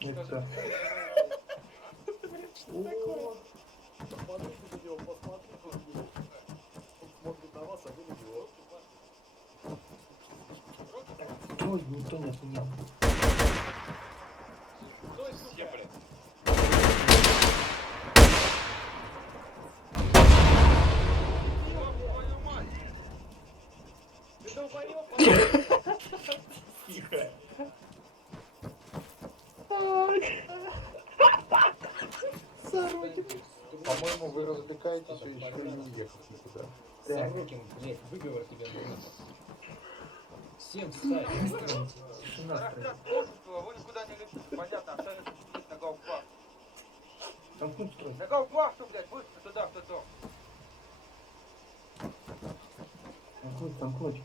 Это... О, Посмотрите на него, посмотрите на него. Он смотрит на вас, а вы на него. Ой, никто не отменял. Все, блядь. Твою мать! Ты долбоёб, По-моему, вы развлекаетесь и еще не уехав никуда. Сорокин, блядь, выговор тебе нужен. Всем встать. Стоит. служащего, вы никуда не летите, понятно, сидеть на гауптвахте. Замкнуть строй. На гауптвахту, блядь, быстро туда, кто-то. Замкнуть, замкнуть.